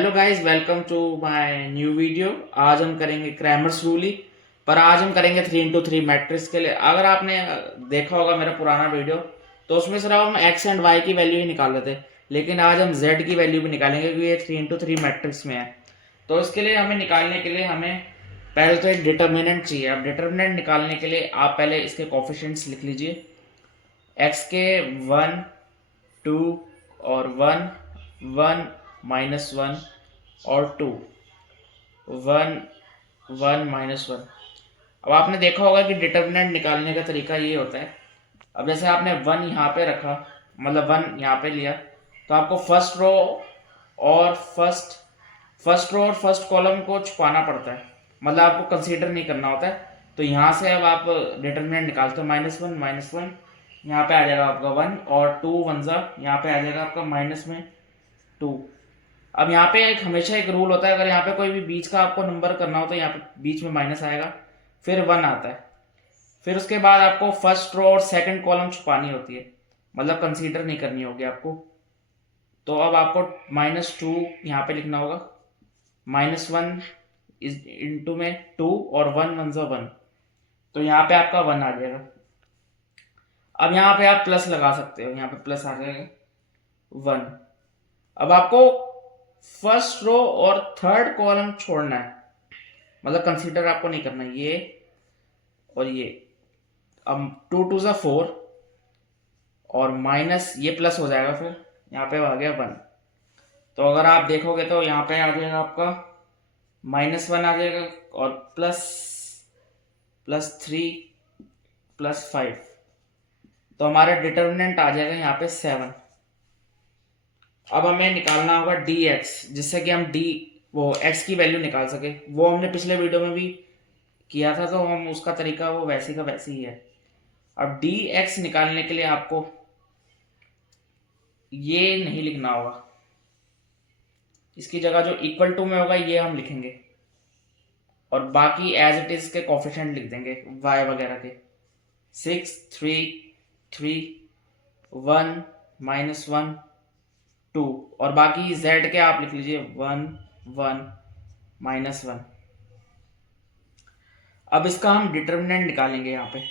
Hello guys, welcome to my new video. आज हम करेंगे क्रैमर्स रूली, पर आज हम करेंगे 3 into 3 मैट्रिक्स के लिए। अगर आपने देखा होगा मेरा पुराना वीडियो, तो उसमें सिर्फ हम एक्स एंड वाई की वैल्यू ही निकाल रहे थे, लेकिन आज हम जेड की वैल्यू भी निकालेंगे क्योंकि ये 3 into 3 मैट्रिक्स में है। तो इसके लिए हमें निकालने के लिए हमें पहले तो एक डिटर्मिनेंट चाहिए। अब डिटर्मिनेंट निकालने के लिए आप पहले इसके कोफिशिएंट्स लिख लीजिए। एक्स के 1, 2 और 1, 1 -1 और 2, 1 1 -1। अब आपने देखा होगा कि डिटर्मिनेंट निकालने का तरीका ये होता है। अब जैसे आपने 1 यहाँ पे रखा, मतलब 1 यहाँ पे लिया, तो आपको और फर्स्ट रो और फर्स्ट कॉलम को छुपाना पड़ता है, मतलब आपको कंसीडर नहीं करना होता है। तो यहाँ से अब आप डिटर्मिनेंट निकालते हो -1 -1, यहाँ पे आ जाएगा आपका 1 और 2 1 यहाँ पे आ जाएगा आपका -2। अब यहाँ पे हमेशा एक रूल होता है, अगर यहाँ पे कोई भी बीच का आपको नंबर करना हो तो यहाँ पे बीच में माइनस आएगा, फिर 1 आता है। फिर उसके बाद आपको फर्स्ट रो और सेकंड कॉलम छुपानी होती है, मतलब कंसीडर नहीं करनी होगी आपको। तो अब आपको -2 यहाँ पे लिखना होगा, -1 इज इंटू में 2 और 1 1 1, तो यहाँ पे आपका 1 आ जाएगा। अब यहाँ पे आप प्लस लगा सकते हो, यहाँ पे प्लस आ जाएगा 1। अब आपको फर्स्ट रो और थर्ड कॉलम छोड़ना है, मतलब कंसीडर आपको नहीं करना, ये और ये। अब 2 2 ज़ा 4 और माइनस ये प्लस हो जाएगा, फिर यहाँ पे आ गया 1। तो अगर आप देखोगे तो यहाँ पे आ जाएगा आपका -1 आ जाएगा और +3 +5, तो हमारा डिटर्मिनेंट आ जाएगा यहाँ पे 7। अब हमें निकालना होगा dx, जिससे कि हम वो x की वैल्यू निकाल सके। वो हमने पिछले वीडियो में भी किया था, तो हम उसका तरीका वो वैसी का वैसी ही है। अब dx निकालने के लिए आपको ये नहीं लिखना होगा, इसकी जगह जो इक्वल टू में होगा ये हम लिखेंगे, और बाकी एज इट इज के कोफिशिएंट लिख देंगे y वगैरह के। 6 3 3 1 -1 2, और बाकी z के आप लिख लीजिए 1 1 -1। अब इसका हम डिटर्मिनेंट निकालेंगे यहाँ पे,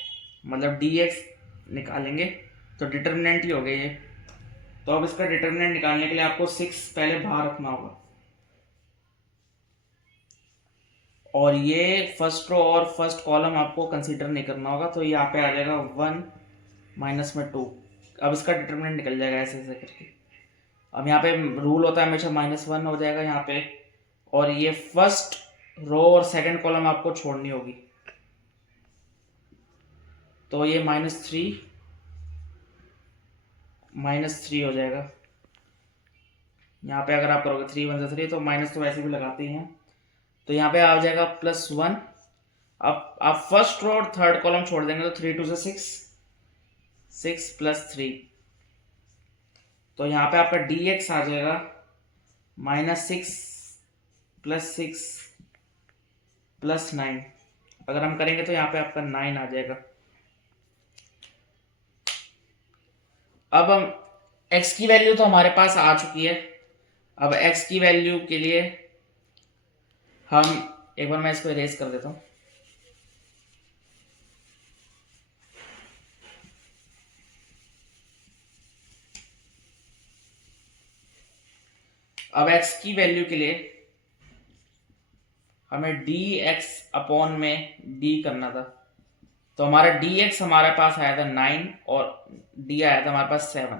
मतलब dx निकालेंगे, तो डिटर्मिनेंट ही हो गया ये। तो अब इसका डिटर्मिनेंट निकालने के लिए आपको 6 पहले बाहर रखना होगा, और ये फर्स्ट रो और फर्स्ट कॉलम आपको कंसीडर नहीं करना होगा, तो यहाँ पे आ जाएगा 1 माइनस में 2। अब इसका डिटर्मिनेंट निकल जाएगा ऐसे ऐसे करके। अब यहाँ पे रूल होता है हमेशा -1 हो जाएगा यहाँ पे, और ये फर्स्ट रो और सेकंड कॉलम आपको छोड़नी होगी, तो ये -3 हो जाएगा। यहाँ पे अगर आप करोगे 3 1 3, तो माइनस तो वैसे भी लगाते ही हैं, तो यहाँ पे आ जाएगा +1। अब आप फर्स्ट रो और थर्ड कॉलम छोड़ देंगे, तो 3 2 6 6 +3, तो यहाँ पे आपका dx आ जाएगा -6 +6 +9। अगर हम करेंगे तो यहाँ पे आपका 9 आ जाएगा। अब हम x की वैल्यू तो हमारे पास आ चुकी है। अब x की वैल्यू के लिए हम एक बार, मैं इसको इरेज कर देता हूँ। अब x की वैल्यू के लिए हमें dx अपॉन में d करना था, तो हमारा dx हमारे पास आया था 9 और d आया था हमारे पास 7।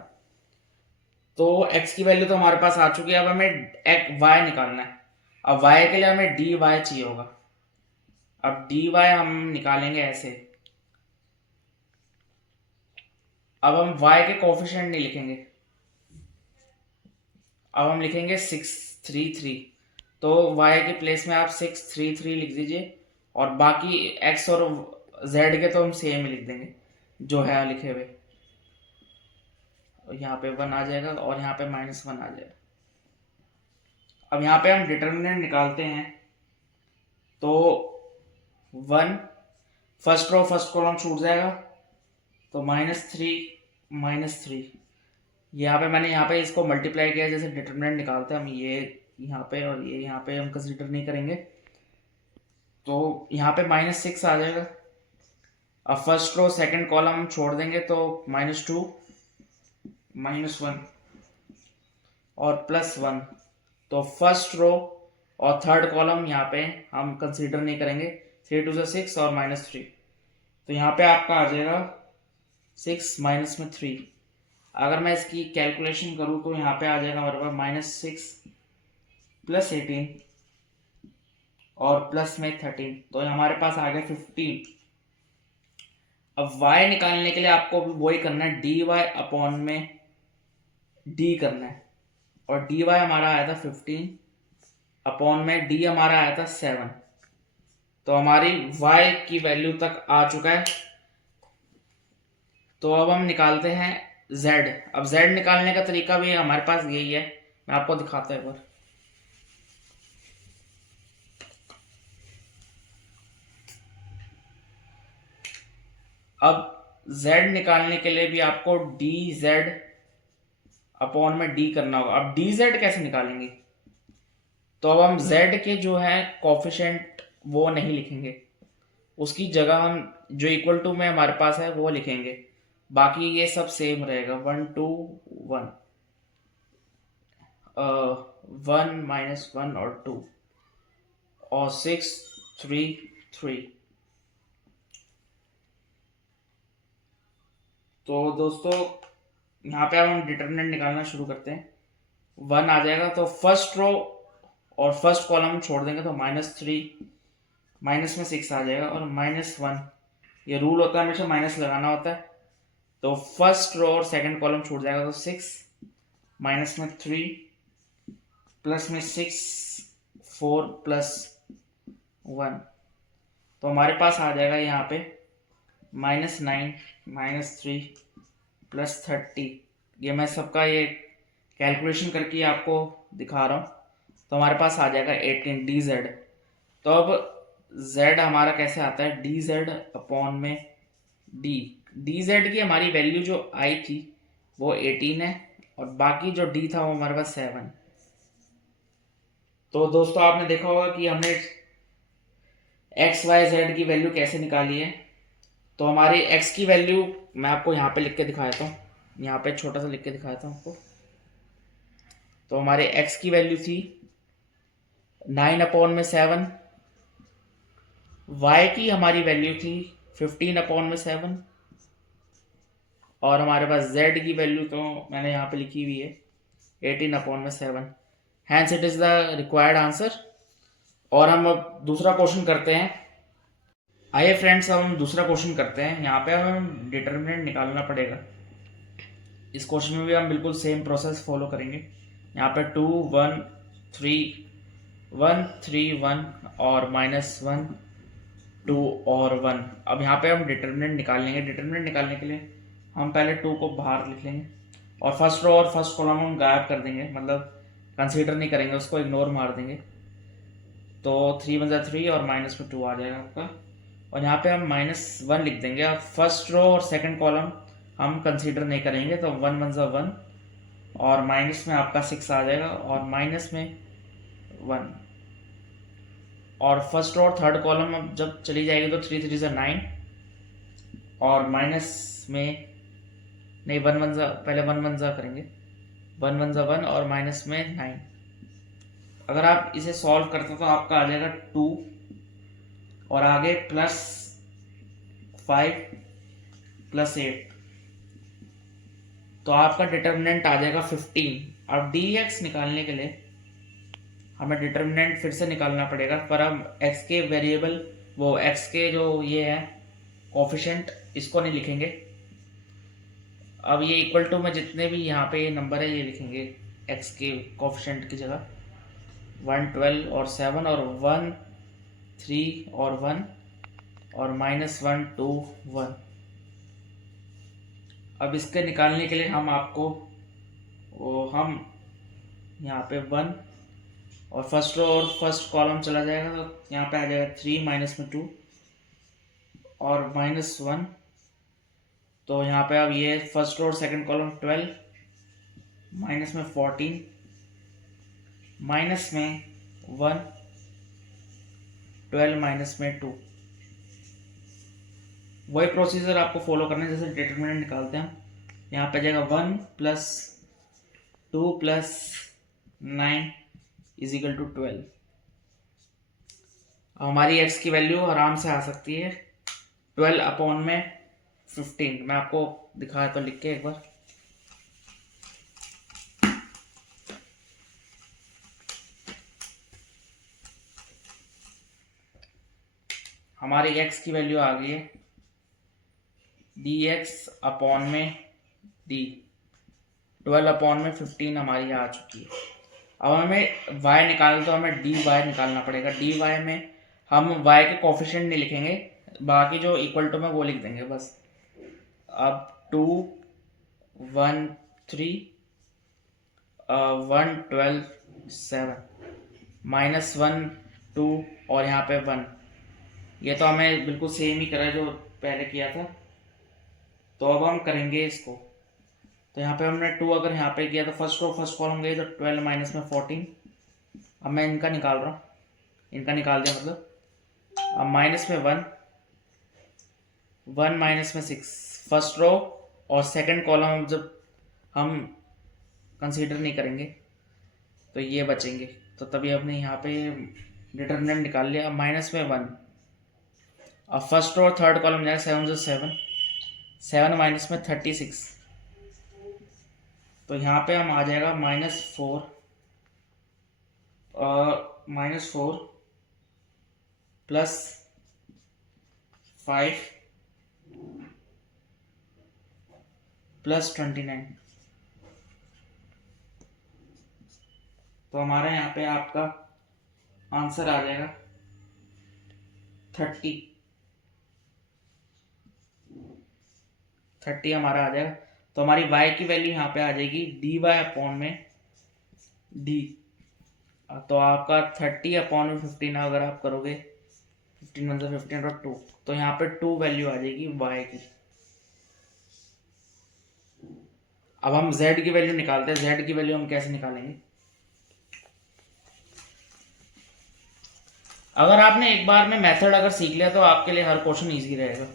तो x की वैल्यू तो हमारे पास आ चुकी है। अब हमें y निकालना है। अब y के लिए हमें dy चाहिए होगा। अब dy हम निकालेंगे ऐसे। अब हम y के कोफिशिएंट नहीं लिखेंगे, अब हम लिखेंगे 6 3 3, तो y के प्लेस में आप 6 3 3 लिख दीजिए, और बाकी x और z के तो हम सेम ही लिख देंगे जो है लिखे हुए। यहाँ पे 1 आ जाएगा और यहाँ पे -1 आ जाएगा। अब यहाँ पे हम डिटर्मिनेंट निकालते हैं, तो 1 फर्स्ट रो फर्स्ट कॉलम छूट जाएगा, तो -3 -3। यहाँ पे मैंने यहाँ पे इसको मल्टीप्लाई किया, जैसे डिटर्मिनेंट निकालते हैं हम, ये यहाँ पे और ये यहाँ पे हम कंसीडर नहीं करेंगे, तो यहाँ पे -6 आ जाएगा। अब फर्स्ट रो सेकंड कॉलम हम छोड़ देंगे तो -2 -1 और +1। तो फर्स्ट रो और थर्ड कॉलम यहाँ पे हम कंसीडर नहीं करेंगे। 3 2 6 और -3, तो यहाँ पे आपका आ जाएगा 6 माइनस में 3। अगर मैं इसकी कैलकुलेशन करूँ तो यहाँ पे आ जाएगा हमारे पास -6 + 18 और प्लस में 13, तो हमारे पास आ गया 15। अब y निकालने के लिए आपको भी वही करना है, dy में d करना है, और dy हमारा आया था 15 में d हमारा आया था 7। तो हमारी y की वैल्यू तक आ चुका है। तो अब हम निकालते हैं z। अब z निकालने का तरीका भी हमारे पास यही है, मैं आपको दिखाता हूं एक बार। अब z निकालने के लिए भी आपको dz में d करना होगा। अब dz कैसे निकालेंगे, तो अब हम z के जो है कोफिशिएंट वो नहीं लिखेंगे, उसकी जगह हम जो इक्वल टू में हमारे पास है वो लिखेंगे, बाकी ये सब सेम रहेगा। 1 2 1 1 -1 और 2 और 6 3 3। तो दोस्तों यहाँ पे अब हम डिटरमिनेंट निकालना शुरू करते हैं। 1 आ जाएगा तो फर्स्ट रो और फर्स्ट कॉलम छोड़ देंगे तो -3 माइनस में 6 आ जाएगा और -1। ये रूल होता है हमेशा माइनस लगाना होता है। तो फर्स्ट रो और सेकंड कॉलम छूट जाएगा तो 6 माइनस में 3 प्लस में 6 4 + 1, तो हमारे पास आ जाएगा यहाँ पे -9 -3 +30। ये मैं सबका ये कैलकुलेशन करके आपको दिखा रहा हूँ। तो हमारे पास आ जाएगा 18 dz। तो अब z हमारा कैसे आता है, dz में d। dz की हमारी वैल्यू जो आई थी वो 18 है और बाकी जो d था वो हमारे पास 7। तो दोस्तों आपने देखा होगा कि हमने x y z की वैल्यू कैसे निकाली है। तो हमारी x की वैल्यू मैं आपको यहाँ पे लिख के दिखाता हूँ, यहाँ पे छोटा सा लिख के दिखाता हूँ आपको। तो हमारे x की वैल्यू थी 9 में 7, y की हमारी वैल्यू थी 15 में 7 और हमारे पास z की वैल्यू तो मैंने यहाँ पे लिखी हुई है 18 में 7। Hence it is the required answer. और हम अब दूसरा क्वेश्चन करते हैं। आइए फ्रेंड्स, अब हम दूसरा क्वेश्चन करते हैं। यहाँ पे हमें डिटर्मिनेंट निकालना पड़ेगा। इस क्वेश्चन में भी हम बिल्कुल सेम प्रोसेस फॉलो करेंगे। यहाँ पे 2 1 3 1 3 1 और -1 2 और 1। अब यहाँ पे हम डिटर्मिनेंट निकाल लेंगे। डिटर्मिनेंट निकालने के लिए हम पहले 2 को बाहर लिख लेंगे और फर्स्ट रो और फर्स्ट कॉलम हम गायब कर देंगे, मतलब कंसीडर नहीं करेंगे, उसको इग्नोर मार देंगे। तो 3 × 3 और माइनस में 2 आ जाएगा आपका। और यहाँ पे हम -1 लिख देंगे। अब फर्स्ट रो और सेकंड कॉलम हम कंसीडर नहीं करेंगे, तो 1 × 1 और माइनस में आपका 6 आ जाएगा और माइनस में 1। और फर्स्ट रो और थर्ड कॉलम अब जब चली जाएगी तो 3 3 9 और माइनस में नहीं 1 1 पहले 1 1 करेंगे, 1 1 1 और माइनस में 9। अगर आप इसे सॉल्व करते हो तो आपका आ जाएगा 2 और आगे +5 +8, तो आपका डिटर्मिनेंट आ जाएगा 15। अब dx निकालने के लिए हमें डिटर्मिनेंट फिर से निकालना पड़ेगा, पर हम x के वेरिएबल वो x के जो ये है कोफिशिएंट इसको नहीं लिखेंगे। अब ये इक्वल टू में जितने भी यहाँ पे ये नंबर है ये लिखेंगे x के कोफिशिएंट की जगह। 1 12 और 7 और 1 3 और 1 और -1 2 1। अब इसके निकालने के लिए हम आपको हम यहाँ पे 1 और फर्स्ट रो और फर्स्ट कॉलम चला जाएगा, तो यहाँ पे आ जाएगा 3 माइनस में 2 और -1। तो यहाँ पे अब ये फर्स्ट रो और सेकंड कॉलम 12 माइनस में 14 माइनस में 1, 12 माइनस में 2। वही प्रोसीजर आपको फॉलो करना है जैसे डिटरमिनेंट निकालते हैं हम। यहाँ पे जाएगा 1 plus 2 plus 9 is equal to 12। हमारी एक्स की वैल्यू आराम से आ सकती है 12 अपॉन में 15। मैं आपको दिखाया तो लिख के एक बार। हमारी एक्स की वैल्यू आ गई है डी एक्स अपॉन में डी, 12 अपॉन में 15 हमारी आ चुकी है। अब हमें y निकालना तो हमें डी वाई निकालना पड़ेगा। डी वाई में हम y के कोफिशिएंट नहीं लिखेंगे, बाकी जो इक्वल टू में वो लिख देंगे बस। अब 2 1 3 1 12 7 माइनस 1 2 और यहाँ पे 1। ये तो हमें बिल्कुल सेम ही करा जो पहले किया था। तो अब हम करेंगे इसको। तो यहाँ पे हमने 2 अगर यहाँ पे किया तो फर्स्ट रो फर्स्ट कॉलम गई तो 12 माइनस में 14। अब मैं इनका निकाल रहा हूँ, इनका निकाल दिया मतलब। अब माइनस में 1, 1 माइनस में 6। फर्स्ट रो और सेकंड कॉलम जब हम कंसीडर नहीं करेंगे तो ये बचेंगे, तो तभी हमने यहाँ पे डिटरमिनेंट निकाल लिया। अब माइनस में 1। अब फर्स्ट रो और थर्ड कॉलम जाएगा 7 जो 7, 7 माइनस में 36। तो यहाँ पे हम आ जाएगा -4 प्लस 5 प्लस 29। तो हमारे यहाँ पे आपका आंसर आ जाएगा 30 हमारा आ जाएगा। तो हमारी y की वैल्यू यहाँ पे आ जाएगी dy अपॉन में d। तो आपका 30 अपॉन में 15 अगर आप करोगे 15 मतलब 15 और 2, तो यहाँ पे 2 वैल्यू आ जाएगी y की। अब हम z की वैल्यू निकालते हैं। z की वैल्यू हम कैसे निकालेंगे? अगर आपने एक बार में मेथड अगर सीख लिया तो आपके लिए हर क्वेश्चन इजी रहेगा।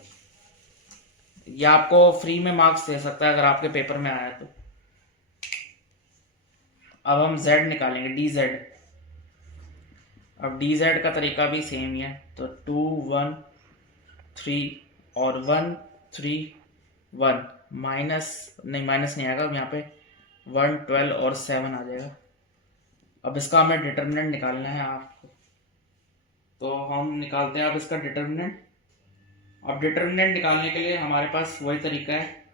या आपको फ्री में मार्क्स दे सकता है अगर आपके पेपर में आया तो। अब हम z निकालेंगे dz। अब dz का तरीका भी सेम ही है। तो 2 1 3 और 1 3 1 माइनस नहीं आएगा। अब यहाँ पे 1 12 और 7 आ जाएगा। अब इसका हमें डिटरमिनेंट निकालना है आपको, तो हम निकालते हैं अब इसका डिटरमिनेंट। अब डिटरमिनेंट निकालने के लिए हमारे पास वही तरीका है।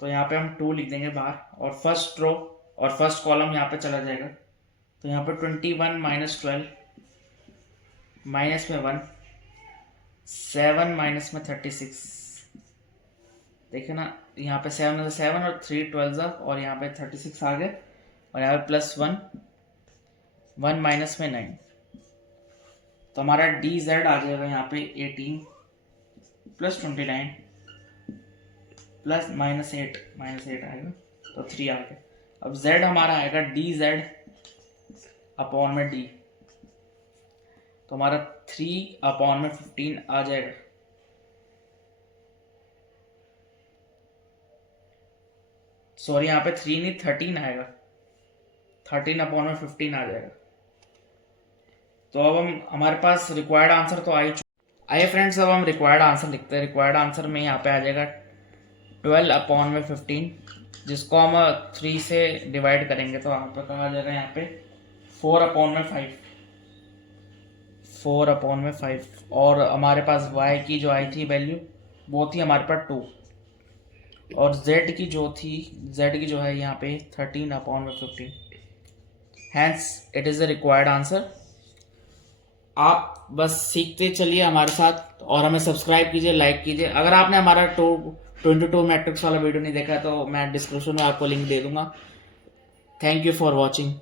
तो यहाँ पे हम 2 लिख देंगे बाहर और फर्स्ट रो और फर्स्ट कॉलम यहाँ पे चला जाएगा। तो यहाँ पे 21 माइनस 12 माइनस में 1 7 माइनस में 36। देखिए ना, यहाँ पे 7 में 7 और 3 12 और यहाँ पे 36 आ गए और यहाँ पे प्लस 1 माइनस में 9। तो हमारा dz आ जाएगा यहाँ पे 18 प्लस 29 प्लस -8 आएगा तो 3 आ गया। अब z हमारा आएगा dz अपॉन में d। तो हमारा 3 अपॉन में 15 आ जाएगा। सॉरी, यहाँ पे 3 नहीं 13 आएगा। 13 अपॉन में 15 आ जाएगा। तो अब हमारे पास रिक्वायर्ड आंसर तो आइए फ्रेंड्स, अब हम रिक्वायर्ड आंसर लिखते हैं। रिक्वायर्ड आंसर में यहाँ पे आ जाएगा 12 अपॉन में 15, जिसको हम 3 से डिवाइड करेंगे तो यहाँ पे कहा जाएगा यहाँ पे 4 अपॉन में 5 और हमारे पास y की जो आई थी वैल्यू वो थी हमारे पास 2 और z की जो है यहाँ पे 13 अपॉन में 15। Hence it is the required answer. आप बस सीखते चलिए हमारे साथ और हमें सब्सक्राइब कीजिए, लाइक कीजिए। अगर आपने हमारा 22 मैट्रिक्स वाला वीडियो नहीं देखा है तो मैं डिस्क्रिप्शन में आपको लिंक दे दूंगा। Thank you for watching.